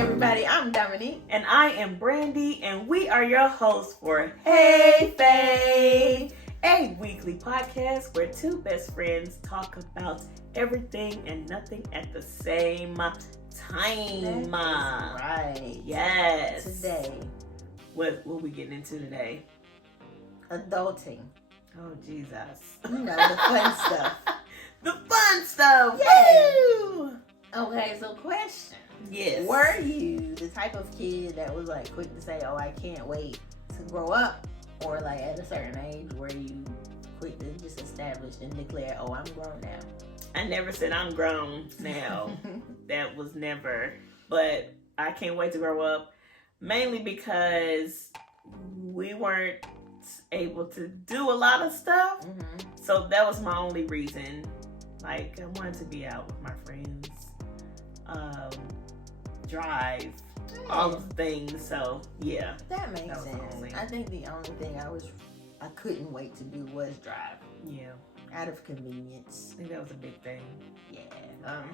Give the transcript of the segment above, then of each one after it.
everybody? I'm Dominique. And I am Brandy, and we are your hosts for Hey, Fave! a weekly podcast where two best friends talk about everything and nothing at the same time. Right. Yes. Today, What we getting into today? adulting. Oh, Jesus. You know, the fun stuff. The fun stuff! Yeah. Woo! Okay, so question. Yes. Were you the type of kid that was like quick to say, oh, I can't wait to grow up? Or like at a certain age where you quick to just establish and declare, oh, I'm grown now? I never said I'm grown now. That was never. But I can't wait to grow up. Mainly because we weren't able to do a lot of stuff. Mm-hmm. So that was my only reason. Like, I wanted to be out with my friends. Drive. All of the things. So, yeah. That makes That was the sense. only- I think the only thing I couldn't wait to do was drive. Yeah. Out of convenience. I think that was a big thing. Yeah.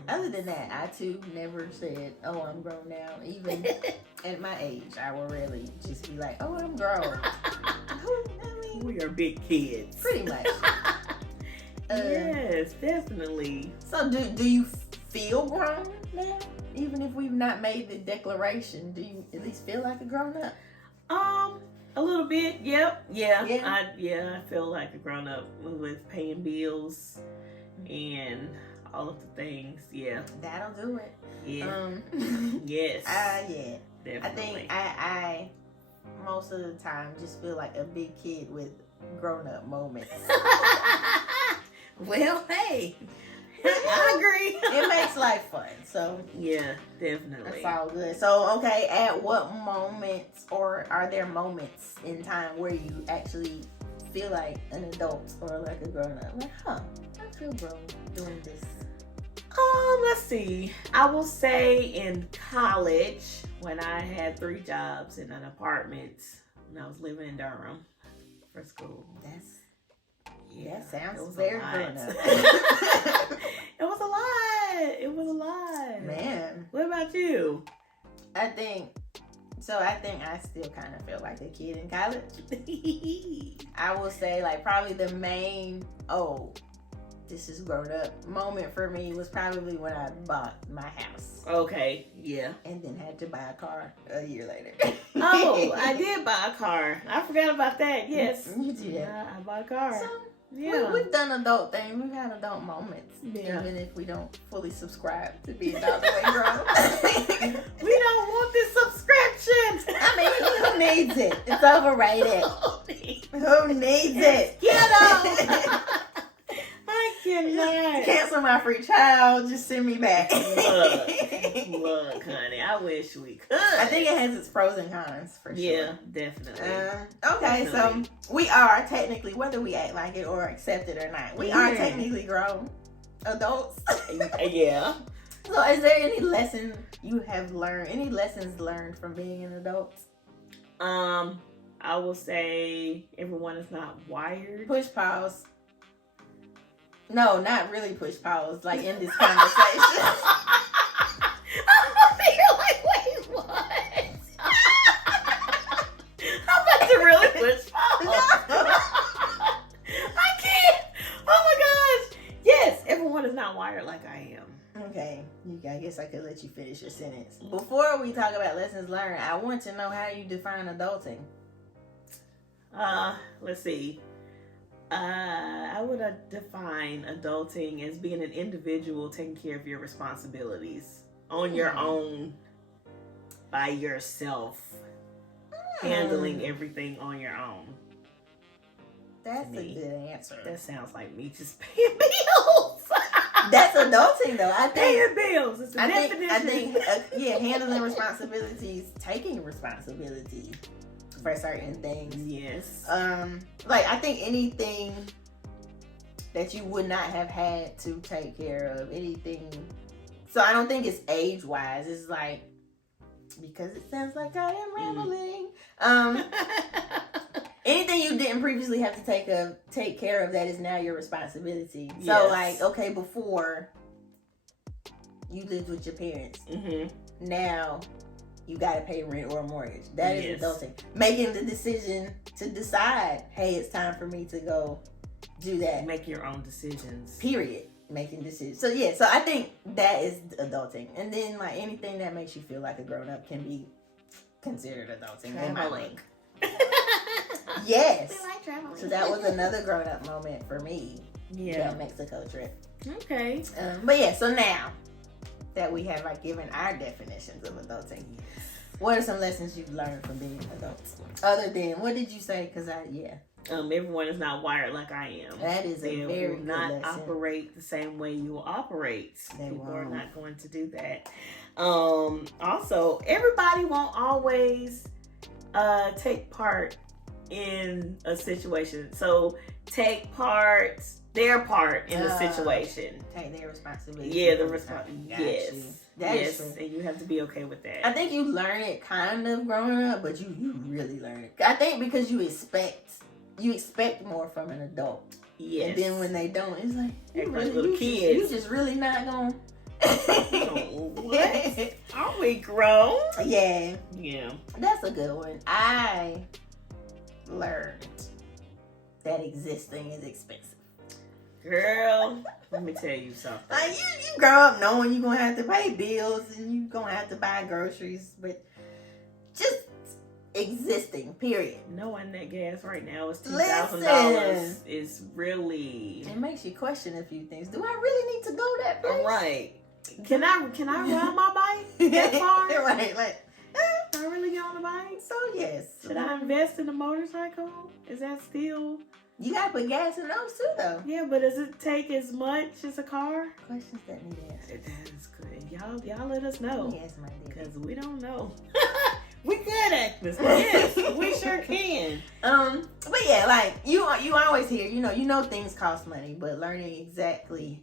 Other than that, I too never said, oh, I'm grown now. Even at my age, I will rarely just be like, oh, I'm grown. We are big kids. Pretty much. Yes, definitely. So do you feel grown now? Even if we've not made the declaration, do you at least feel like a grown up? A little bit. Yep. Yeah. Yeah? I feel like a grown up with paying bills and all of the things. Yeah. That'll do it. Yeah. Yes. Yeah. Definitely. I think I most of the time just feel like a big kid with grown up moments. Well, hey, I agree. It makes life fun. So Yeah, definitely. that's all good. So okay, at what moments or are there moments in time where you actually feel like an adult or like a grown up? Like, I feel grown doing this. Let's see. I will say in college, when I had 3 jobs in an apartment, when I was living in Durham for school. That sounds it was very a lot. grown up. It was a lot. It was a lot. Man, What about you? I think I still kind of feel like a kid in college. I will say like probably the main, this is grown up moment for me was probably when I bought my house Okay, yeah. and then had to buy a car a year later. Oh, I did buy a car. I forgot about that. Yes. You did. Yeah, I bought a car. So, Yeah. we've done adult things. We've had adult moments. Yeah. Even if we don't fully subscribe to being all the way grown. We don't want this subscription. I mean, who needs it? It's overrated. Who needs it? Ghetto. I cannot. Cancel my free trial. Just send me back. Look, honey. I wish we could. I think it has its pros and cons for sure. Yeah, definitely. Okay, Definitely. so we are technically, whether we act like it or accept it or not, we are Yeah. technically grown adults. Yeah. So is there any lesson you have learned, any lessons learned from being an adult? I will say everyone is not wired. Push pause. No, not really push pause, like in this conversation. You're like, wait, what? I'm about to really push pause. I can't. Oh my gosh. Yes, everyone is not wired like I am. Okay, I guess I could let you finish your sentence. Before we talk about lessons learned, I want to know how you define adulting. Let's see. I would define adulting as being an individual taking care of your responsibilities on your own, by yourself, handling everything on your own. That's a Me. good answer. That sounds like me just paying bills. That's adulting, though. I think. Paying bills. It's the definition. I think, handling responsibilities, taking responsibility for certain things. Yes. Like I think anything that you would not have had to take care of, anything. So I don't think it's age wise. It's like, because it sounds like I am rambling. Anything you didn't previously have to take care of that is now your responsibility. So Yes. like, okay, before you lived with your parents. Mm-hmm. Now you got to pay rent or a mortgage. That is Yes. adulting. Making the decision to decide, hey, it's time for me to go do that. Make your own decisions. Period. Making decisions. So yeah, so I think that is adulting. And then like anything that makes you feel like a grown up can be considered adulting. in my book. Yes. I like traveling. So that was another grown up moment for me. Yeah. That Mexico trip. Okay. But yeah, so now that we have like given our definitions of adulting, what are some lessons you've learned from being adults? Other than, what did you say? Because everyone is not wired like I am. that is They a very will good not lesson. operate the same way you will operate. They People are won't. not going to do that. Also, everybody won't always take part in a situation. So take their part in the situation. Take their responsibility. Yeah, the responsibility. Yes. That yes, is true. and you have to be okay with that. I think you learn it kind of growing up, but you really learn it. I think because you expect more from an adult. Yes. And then when they don't, it's like little kids. You just really not gonna. What? Are we grown? Yeah, Yeah. that's a good one. I learned that existing is expensive. Girl, let me tell you something. Like you grow up knowing you're gonna have to pay bills and you're gonna have to buy groceries, but just existing, period. Knowing that gas right now is Listen. $2,000 is really It makes you question a few things. Do I really need to go that place? right. Can I ride my bike that far? Right, like Can I really get on the bike? so yes. Should I invest in a motorcycle? Is that still? You gotta put gas in those too, though. Yeah, but does it take as much as a car? Questions that need answers. That is good. Y'all let us know. Yes, my dear. Because we don't know. We good at this. Yes, we sure can. But yeah, like you always hear, you know things cost money, but learning exactly,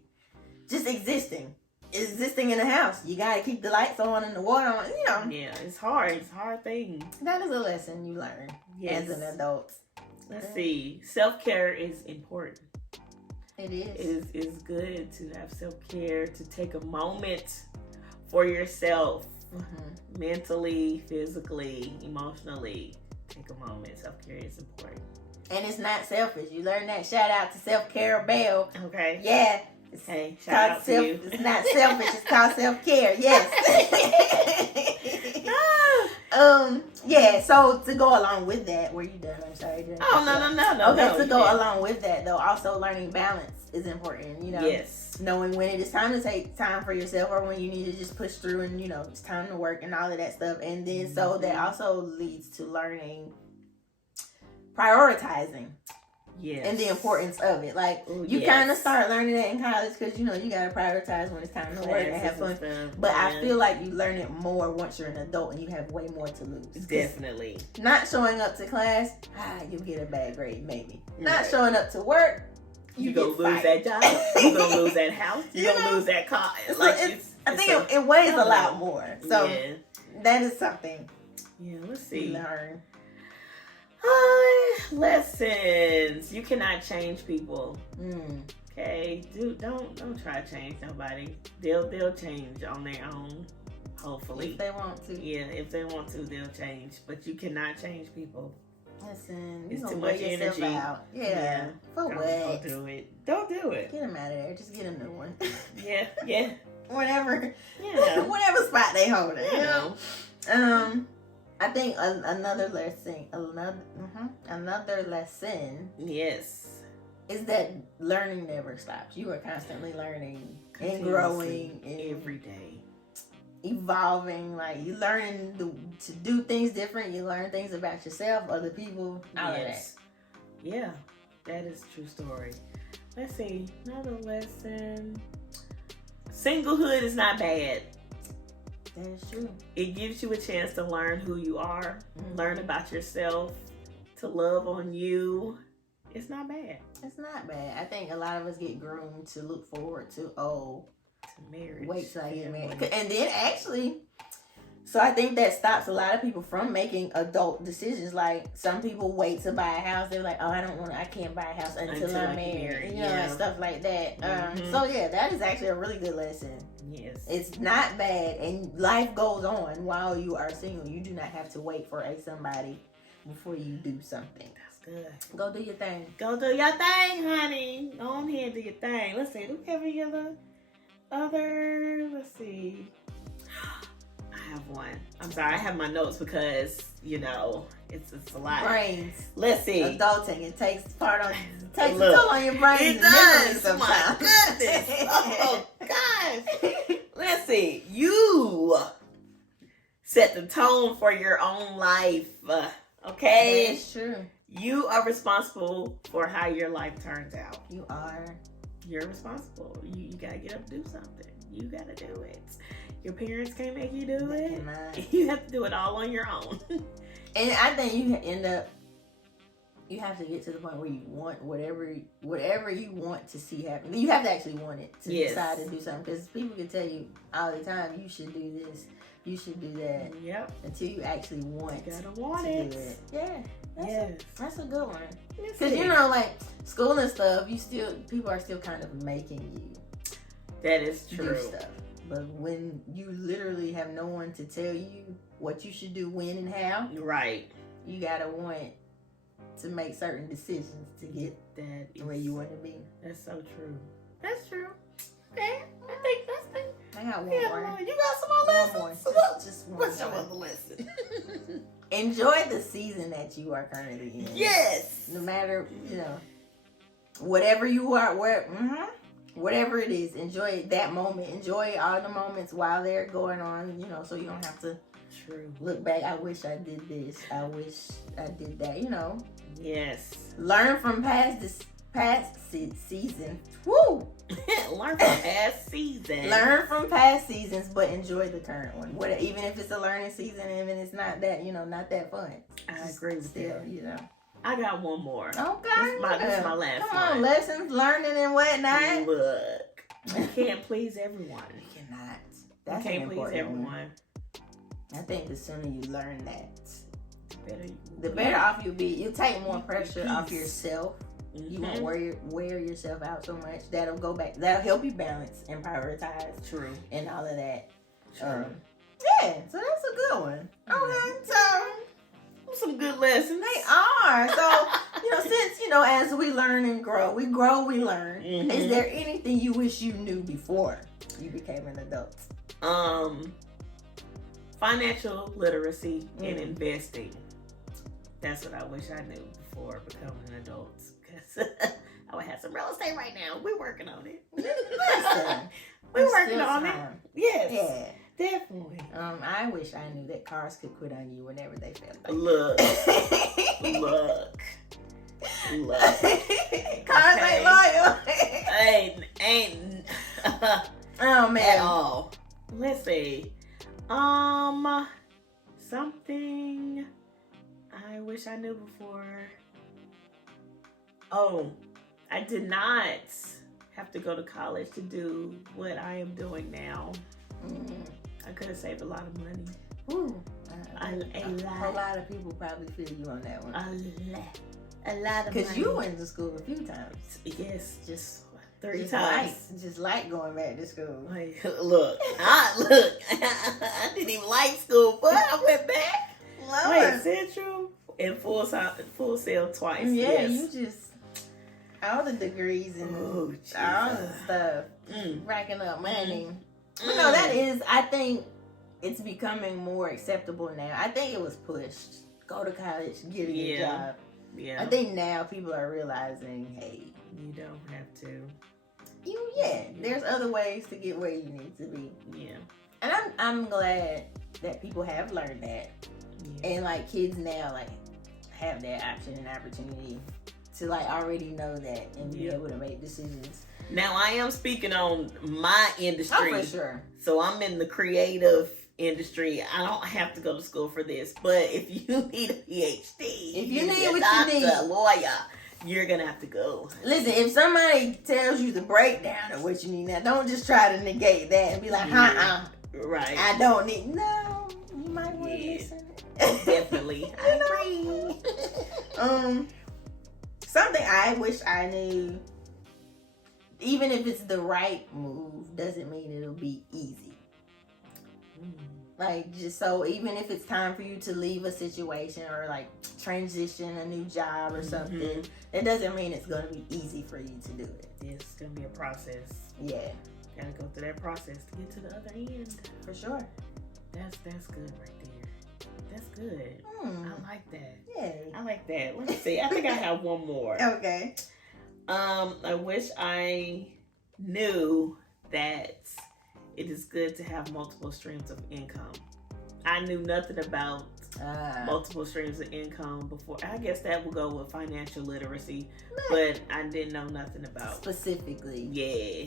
just existing in the house. You gotta keep the lights on and the water on. Yeah, it's hard. It's a hard thing. That is a lesson you learn as an adult. Let's see. Self-care is important. It is. It is good to have self-care, to take a moment for yourself. Mm-hmm. Mentally, physically, emotionally. Take a moment. Self-care is important. And it's not selfish. You learn that. Shout out to Self-Care Bell. Okay. Yeah. Hey, shout out to you. It's not selfish. It's called self-care. Yes. Yeah. So to go along with that, were you done? I'm sorry. Oh no. Okay. To go along with that, though, also learning balance is important. Yes. Knowing when it is time to take time for yourself, or when you need to just push through, and it's time to work and all of that stuff. And then so that also leads to learning prioritizing. Yes. And the importance of it. Like, you kind of start learning that in college because, you got to prioritize when it's time to work and have fun. But I feel like you learn it more once you're an adult and you have way more to lose. Definitely. Not showing up to class, you'll get a bad grade, maybe. Not showing up to work, you're going to lose that job. You're going to lose that house. You're going to lose that car. I think it weighs a lot more. So, that is something. Yeah, let's see. Learn. Lessons. You cannot change people. Okay, dude, don't try to change nobody. They'll change on their own. Hopefully, if they want to. Yeah, if they want to, they'll change. But you cannot change people. Listen, it's too much energy. Out. Yeah. For what? Don't do it. Don't do it. Get them out of there. Just get a new one. Yeah. Whatever. Yeah. Whatever spot they hold it. You know. I think another lesson. Yes. Is that learning never stops. You are constantly learning and growing and every day. Evolving. Like, you learn to do things different. You learn things about yourself, other people, all of that. Yeah, that is a true story. Let's see. Another lesson. Singlehood is not bad. That is true. It gives you a chance to learn who you are, learn about yourself, to love on you. It's not bad. It's not bad. I think a lot of us get groomed to look forward to, marriage. Wait till I get married. And then actually, So I think that stops a lot of people from making adult decisions. Like some people wait to buy a house. They're like, oh, I can't buy a house until I'm married. You know, and stuff like that. So yeah, that is actually a really good lesson. Yes. It's not bad, and life goes on while you are single. You do not have to wait for somebody before you do something. That's good. Go do your thing. Go do your thing, honey. Go on here and do your thing. Let's see. Do we have any other? Let's see. I have one. I'm sorry, I have my notes because, you know, it's a lot. Brains. Let's see. Adulting. It takes a toll on your brain. It does. My goodness. Oh, gosh. Let's see. You set the tone for your own life. Okay? That's true. You are responsible for how your life turns out. You are. You're responsible. You got to get up and do something. You got to do it. Your parents can't make you do it. You have to do it all on your own. And I think you have to get to the point where you want whatever you want to see happen. You have to actually want it to decide to do something. Because people can tell you all the time, you should do this, you should do that. Yep. Until you actually want you gotta want to it. do it. Yeah. That's a good one. Because you know, like school and stuff, people are still kind of making you. That is true. Do stuff. But when you literally have no one to tell you what you should do, when, and how, right? You gotta want to make certain decisions to get where you want to be. That's so true. That's true. Okay, I think that's it. I got one more. You got some more lessons? Just one. What's your other lesson? Enjoy the season that you are currently in. Yes. No matter, whatever you are, whatever it is, enjoy that moment. Enjoy all the moments while they're going on, so you don't have to look back. I wish I did this. I wish I did that, Yes. Learn from past seasons. Woo! Learn from past seasons. Learn from past seasons, but enjoy the current one. Even if it's a learning season and it's not that, not that fun. I agree with that. I got one more. Okay. This is my last one. Come on, lessons, learning, and whatnot. Look, you can't please everyone. You cannot. That's you can't please everyone. I think the sooner you learn that, the better off you'll be. You'll take more pressure off yourself. Mm-hmm. You won't wear yourself out so much. That'll help you balance and prioritize. True. And all of that. True. Yeah, so that's a good one. Okay, so some good lessons. They are. So, since, as we learn and grow, we learn. Mm-hmm. Is there anything you wish you knew before you became an adult? Financial literacy and investing. That's what I wish I knew before becoming an adult. Because I would have some real estate right now. We're working on it. We're working on it. Yes. Yeah. Definitely. I wish I knew that cars could quit on you whenever they felt like Look. Cars ain't loyal. ain't. Oh, man. At all. Let's see. Something I wish I knew before. Oh, I did not have to go to college to do what I am doing now. I could have saved a lot of money. Ooh, a lot of people probably feel you on that one. A lot of money. Because you went to school a few times. Yes, just 3 times. Just like going back to school. Look, I didn't even like school, but I went back. Lord. Central and full sail twice. Yeah, you just all the degrees and all the stuff, racking up money. But no, I think it's becoming more acceptable now. I think it was pushed. Go to college, get a good job. Yeah. I think now people are realizing, hey, you don't have to. There's other ways to get where you need to be. Yeah. And I'm glad that people have learned that. Yeah. And like kids now have that option and opportunity to already know that and be able to make decisions. Now I am speaking on my industry. Oh, for sure. So I'm in the creative industry. I don't have to go to school for this, but if you need a PhD, if you need a what doctor, you need, a lawyer, you're gonna have to go. Listen, if somebody tells you the breakdown of what you need now, don't just try to negate that and be like, right? I don't need. No, You might want to listen. Definitely. I agree. Something I wish I knew, even if it's the right move, doesn't mean it'll be easy. Like, just so even if it's time for you to leave a situation or like transition a new job or something, it doesn't mean it's going to be easy for you to do it. It's going to be a process. Yeah. Gotta go through that process to get to the other end. For sure. That's good right there. That's good. I like that. Yeah. I like that. Let me see. I think I have one more. Okay. I wish I knew that it is good to have multiple streams of income. I knew nothing about multiple streams of income before. I guess that would go with financial literacy, but I didn't know nothing about specifically. Yeah.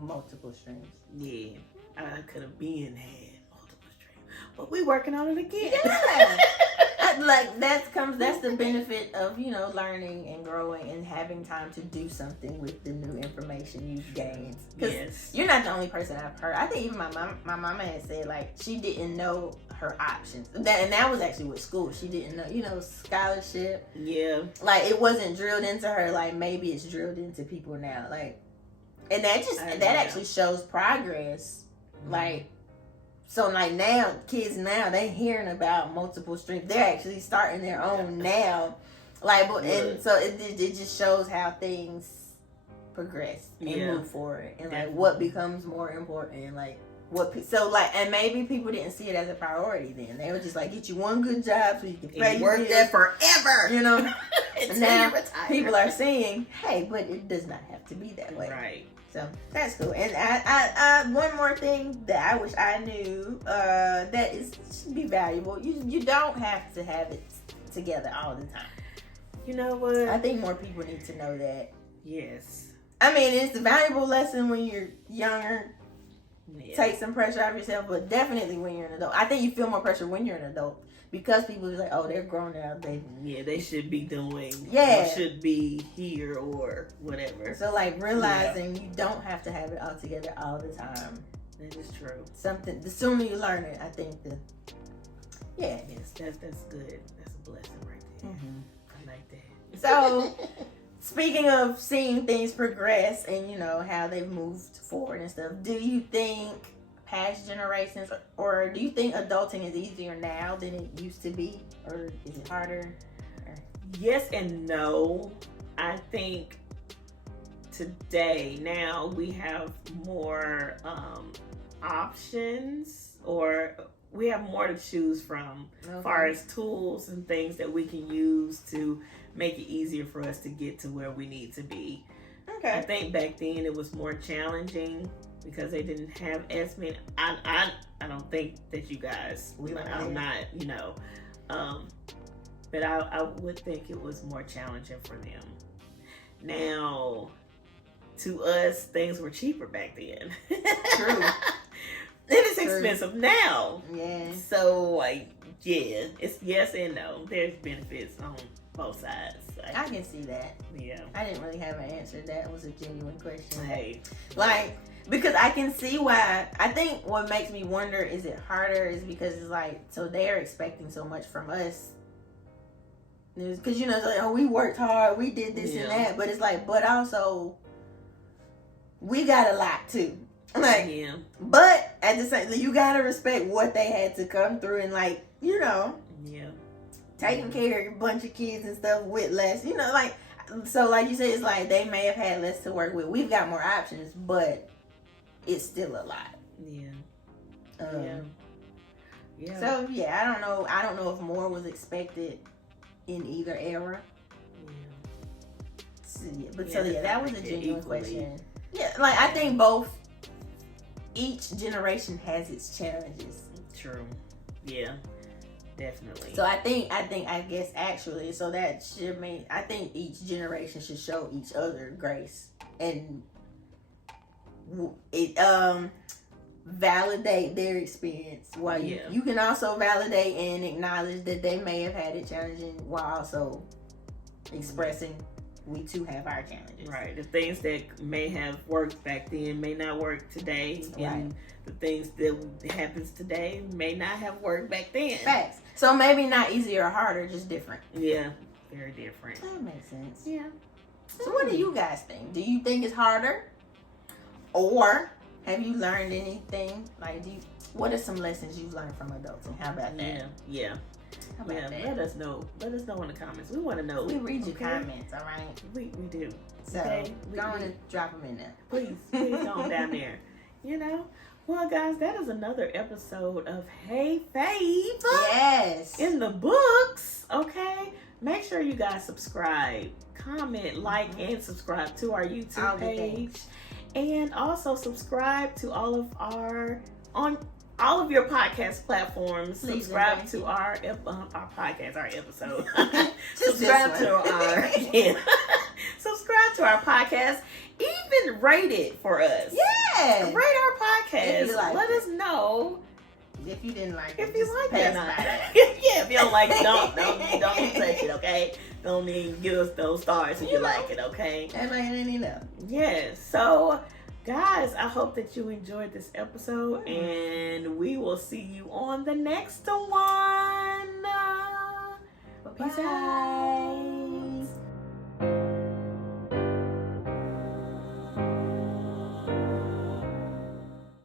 Multiple streams. Yeah. I could have been had multiple streams, but we working on it again. Yeah. Like that's the benefit of, you know, learning and growing and having time to do something with the new information you've gained. Yes. You're not the only person I've heard. I think even my mama had said like she didn't know her options. And that was actually with school. She didn't know, you know, scholarship. Yeah. Like it wasn't drilled into her like maybe it's drilled into people now. Like, and that actually shows progress. Like, so like now, kids now, they hearing about multiple streams. They're actually starting their own now. Like, and so it just shows how things progress and move forward. And like what becomes more important. And like and maybe people didn't see it as a priority then. They were just like, get you one good job so you can pay your work there forever. You know? And now people are saying, hey, but it does not have to be that way. Right. So that's cool. And I one more thing that I wish I knew that should be valuable. You don't have to have it together all the time. You know what? I think more people need to know that. Yes. I mean, it's a valuable lesson when you're younger. Yeah. Take some pressure off yourself, but definitely when you're an adult. I think you feel more pressure when you're an adult because people are like, oh, they're grown now. They should be doing. Yeah. Or should be here or whatever. So like realizing you don't have to have it all together all the time. That is true. The sooner you learn it, I think yes, that's good. That's a blessing right there. I like that. So speaking of seeing things progress and, you know, how they've moved forward and stuff, do you think past generations or do you think adulting is easier now than it used to be? Or is it harder? Yes and no. I think today, now we have more options or we have more to choose from as far as tools and things that we can use to make it easier for us to get to where we need to be. Okay. I think back then it was more challenging because they didn't have as many. I don't think that you guys. I'm not, you know, but I would think it was more challenging for them. Now, to us, things were cheaper back then. True. It's expensive now. Yeah. So like, yeah, it's yes and no. There's benefits on both sides. I can see that. Yeah. I didn't really have an answer. That was a genuine question. Hey. Like, because I can see why. I think what makes me wonder, is it harder, is because it's like, so they're expecting so much from us. Because, you know, it's like, oh, we worked hard, we did this and that. But it's like, but also, we got a lot too. Like, but at the same, you gotta respect what they had to come through and, like, you know, taking care of a bunch of kids and stuff with less, you know, like, so like you said, it's like they may have had less to work with. We've got more options, but it's still a lot. So yeah, I don't know if more was expected in either era. So, that was a genuine question. Yeah, like I think each generation has its challenges. True. Yeah. Definitely. So I guess actually, so that should mean, I think each generation should show each other grace and it validate their experience while you can also validate and acknowledge that they may have had it challenging while also expressing we too have our challenges. Right. The things that may have worked back then may not work today. Right. And the things that happens today may not have worked back then. Facts. So maybe not easier or harder, just different. Yeah. Very different. That makes sense. Yeah. So what do you guys think? Do you think it's harder? Or have you learned anything? Like, what are some lessons you've learned from adulting? How about that? Yeah. How about that? Let us know. Let us know in the comments. We want to know. We read your comments, all right? We do. So go on and drop them in there. Please go down there. You know? Well, guys, that is another episode of Hey Fave. Yes. In the books, okay? Make sure you guys subscribe, comment, like, and subscribe to our YouTube page. And also subscribe to all of our your podcast platforms. Please subscribe to our podcast, our episode. Subscribe to our subscribe to our podcast. Even rate it for us. Yeah. Rate our podcast. Let us know if you didn't like it. If you like it or not. Yeah, if you don't like it, don't touch it, okay? Don't even give us those stars if you like it, okay? Everybody didn't even know. Yeah, so guys, I hope that you enjoyed this episode, and we will see you on the next one. Peace out.